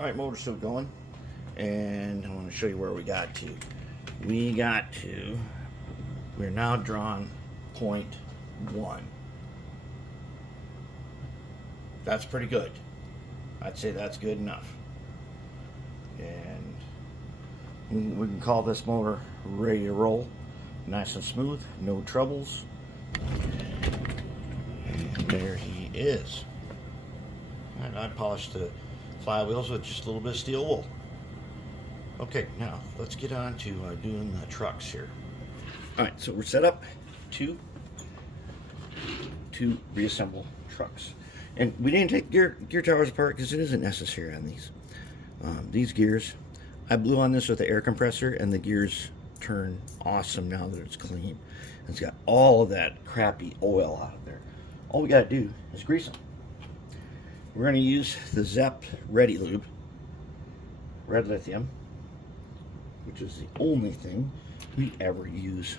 Alright, motor's still going, and I want to show you where we got to. We're now drawn 0.1. That's pretty good. I'd say that's good enough. And we can call this motor ready to roll. Nice and smooth, no troubles. And there he is. And I polished the flywheels with just a little bit of steel wool. Okay, now let's get on to doing the trucks here. Alright, so we're set up to reassemble trucks. And we didn't take gear towers apart because it isn't necessary on these. These gears, I blew on this with the air compressor and the gears turn awesome now that it's clean. It's got all of that crappy oil out of there. All we got to do is grease them. We're going to use the Zepp Ready Lube, red lithium, which is the only thing we ever use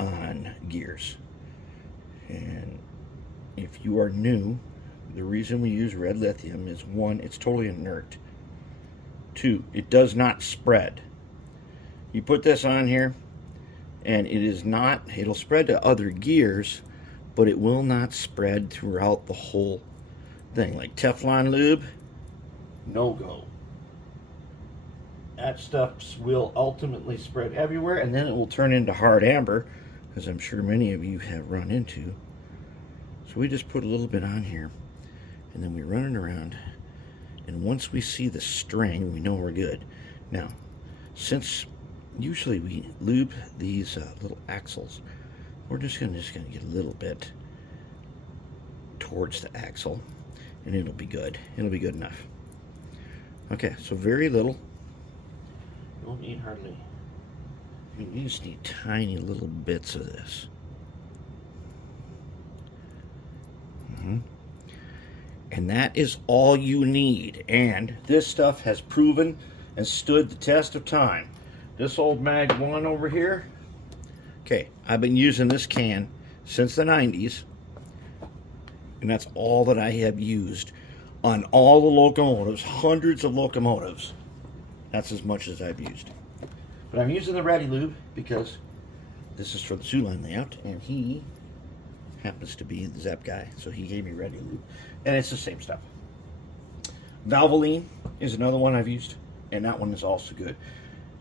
on gears. And if you are new, the reason we use red lithium is, one, it's totally inert. Two, it does not spread. You put this on here and it'll spread to other gears, but it will not spread throughout the whole thing. Like Teflon lube, no go. That stuff will ultimately spread everywhere, and then it will turn into hard amber, as I'm sure many of you have run into. So we just put a little bit on here, and then we run it around, and once we see the string, we know we're good. Now, since usually we lube these little axles, we're just gonna get a little bit towards the axle, and it'll be good. It'll be good enough. Okay, so very little. You don't need hardly. You just need tiny little bits of this. And that is all you need. And this stuff has proven and stood the test of time. This old Mag 1 over here. Okay, I've been using this can since the 90s. And that's all that I have used on all the locomotives, hundreds of locomotives. That's as much as I've used. But I'm using the Ready Lube because this is for the Soldering layout, and he happens to be the Zepp guy, so he gave me Ready Lube. And it's the same stuff. Valvoline is another one I've used, and that one is also good.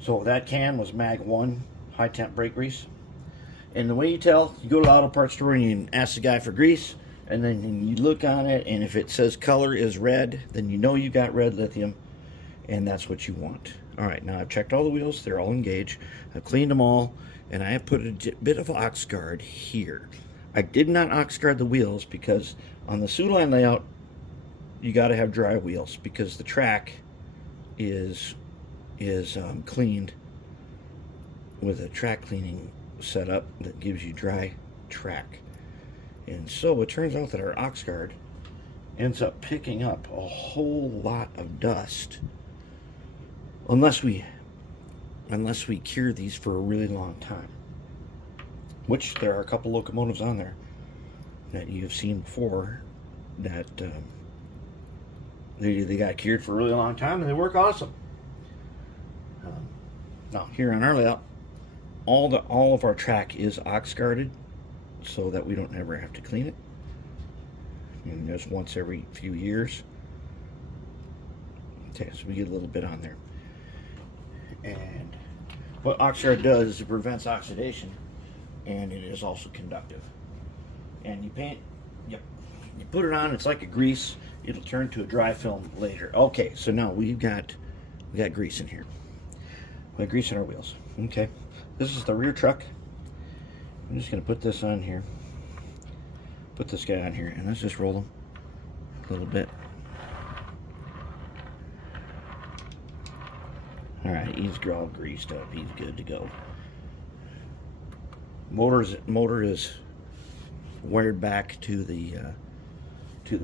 So that can was Mag 1 high temp brake grease. And the way you tell, you go to the auto parts store and you ask the guy for grease, and then you look on it, and if it says color is red, then you know you got red lithium, and that's what you want. Alright, now I've checked all the wheels, they're all engaged. I've cleaned them all, and I have put a bit of ox guard here. I did not ox guard the wheels because on the Soldering layout, you got to have dry wheels because the track is cleaned with a track cleaning setup that gives you dry track. And so it turns out that our ox guard ends up picking up a whole lot of dust unless we cure these for a really long time, which there are a couple locomotives on there that you have seen before that they got cured for a really long time and they work awesome. Now here on our layout, all of our track is ox guarded so that we don't ever have to clean it. And just once every few years. Okay, so we get a little bit on there. And what ox guard does is it prevents oxidation, and it is also conductive. And you paint, yep, you put it on, it's like a grease. It'll turn to a dry film later. Okay, so now we got grease in here. We got grease in our wheels. Okay, this is the rear truck. I'm just gonna put this on here. Put this guy on here, and let's just roll him a little bit. All right, he's all greased up. He's good to go. Motor is wired back to the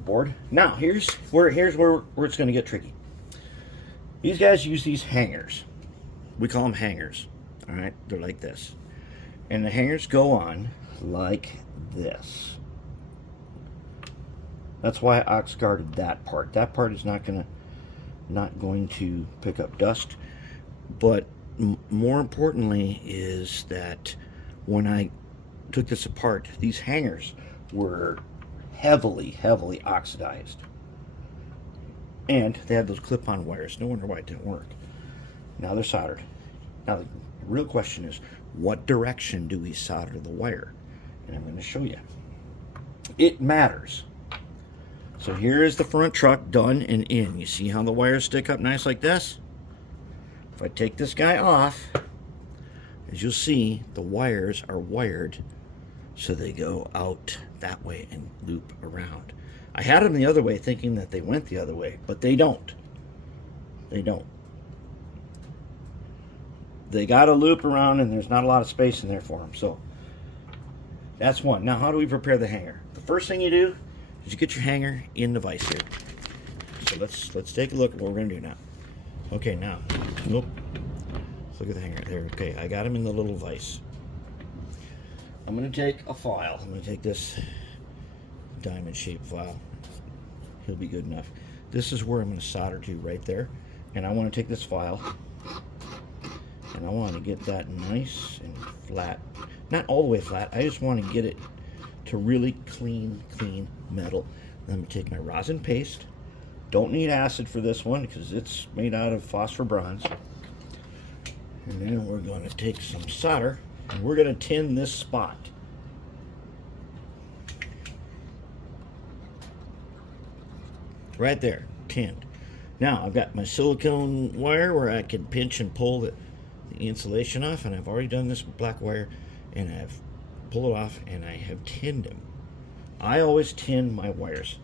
board. Now here's where it's going to get tricky. These guys use these hangers. We call them hangers. All right, they're like this, and the hangers go on like this. That's why I ox guarded that part. That part is not going to not going to pick up dust. But more importantly is that when I took this apart, these hangers were heavily oxidized. And they had those clip-on wires. No wonder why it didn't work. Now they're soldered. Now the real question is, what direction do we solder the wire? And I'm going to show you. It matters. So here is the front truck done and in. You see how the wires stick up nice like this? If I take this guy off, as you'll see, the wires are wired so they go out that way and loop around. I had them the other way thinking that they went the other way, but they don't. They don't. They got a loop around and there's not a lot of space in there for them. So that's one. Now how do we prepare the hanger? The first thing you do is you get your hanger in the vise here. So let's take a look at what we're going to do now. Okay, now, nope. Let's look at the hanger there. Okay, I got him in the little vise. I'm going to take a file. I'm going to take this diamond shaped file. He'll be good enough. This is where I'm going to solder to right there. And I want to take this file and I want to get that nice and flat. Not all the way flat. I just want to get it to really clean metal. Then I'm going to take my rosin paste. Don't need acid for this one because it's made out of phosphor bronze. And then we're going to take some solder and we're going to tin this spot. Right there, tinned. Now I've got my silicone wire where I can pinch and pull the insulation off, and I've already done this with black wire, and I've pulled it off and I have tinned them. I always tin my wires.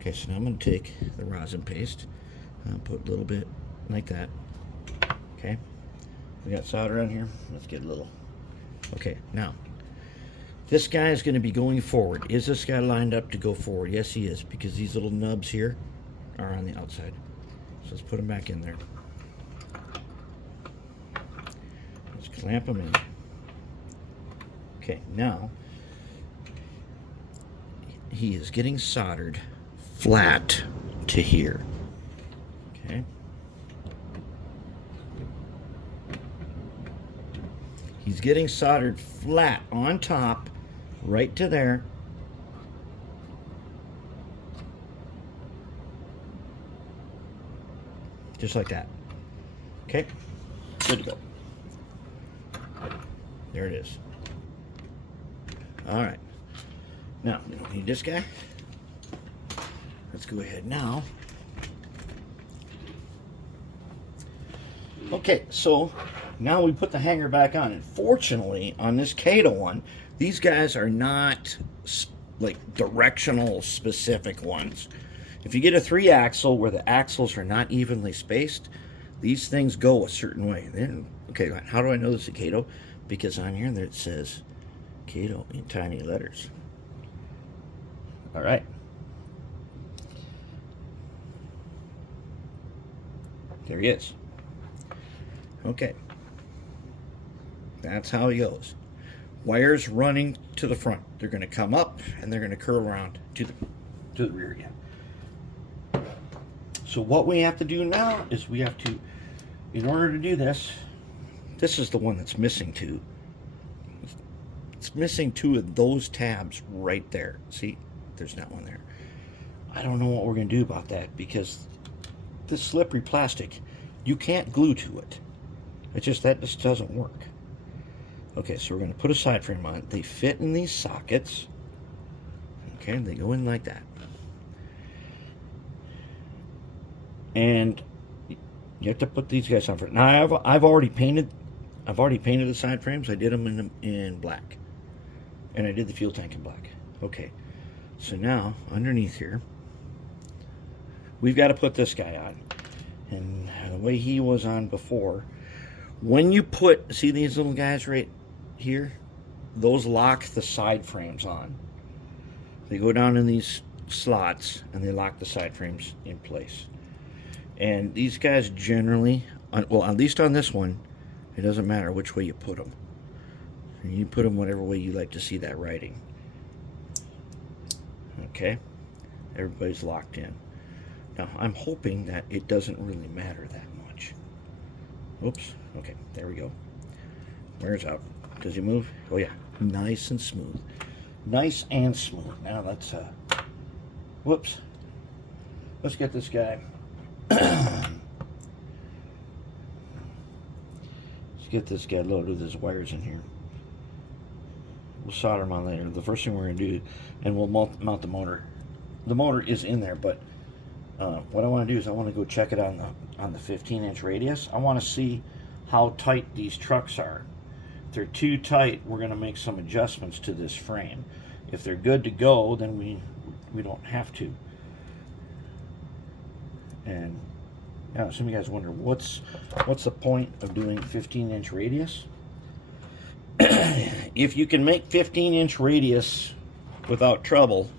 Okay, so now I'm going to take the rosin paste and put a little bit like that. Okay, we got solder on here. Let's get a little. Okay, now this guy is going to be going forward. Is this guy lined up to go forward? Yes, he is, because these little nubs here are on the outside. So let's put them back in there. Let's clamp them in. Okay, now he is getting soldered flat to here. Okay. He's getting soldered flat on top, right to there. Just like that. Okay, good to go. There it is. All right. Now, we don't need this guy. Let's go ahead now. Okay, so now we put the hanger back on. And fortunately, on this Kato one, these guys are not like directional specific ones. If you get a 3-axle where the axles are not evenly spaced, these things go a certain way. Then, okay, how do I know this is a Kato? Because on here it says Kato in tiny letters. All right. There he is. Okay. That's how he goes. Wires running to the front. They're going to come up and they're going to curl around to the rear again. So what we have to do now is we have to, in order to do this, this is the one that's missing two. It's missing two of those tabs right there. See, there's not one there. I don't know what we're going to do about that because this slippery plastic, you can't glue to it. That just doesn't work. Okay, so we're going to put a side frame on it. They fit in these sockets. Okay, they go in like that. And you have to put these guys on for. Now I've already painted the side frames. I did them in black, and I did the fuel tank in black. Okay, so now underneath here, we've got to put this guy on, and the way he was on before. When you see these little guys right here, those lock the side frames on. They go down in these slots, and they lock the side frames in place. And these guys generally, well, at least on this one, it doesn't matter which way you put them. You put them whatever way you like to see that writing. Okay? Everybody's locked in. Now, I'm hoping that it doesn't really matter that much. Oops. Okay, there we go. Where's out? Does he move? Oh, yeah. Nice and smooth. Nice and smooth. Now, let's, whoops. Let's get this guy. Let's get this guy loaded with his wires in here. We'll solder them on later. The first thing we're going to do, and we'll mount the motor. The motor is in there, but what I want to do is I want to go check it on the 15-inch radius. I want to see how tight these trucks are. If they're too tight, we're going to make some adjustments to this frame. If they're good to go, then we don't have to. And some of you guys wonder what's the point of doing 15-inch radius? If you can make 15-inch radius without trouble,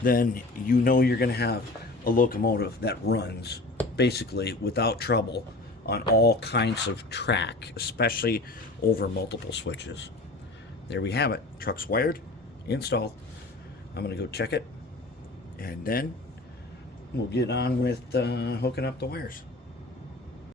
then you know you're going to have a locomotive that runs basically without trouble on all kinds of track, especially over multiple switches. There we have it. Truck's wired, installed. I'm going to go check it, and then we'll get on with hooking up the wires.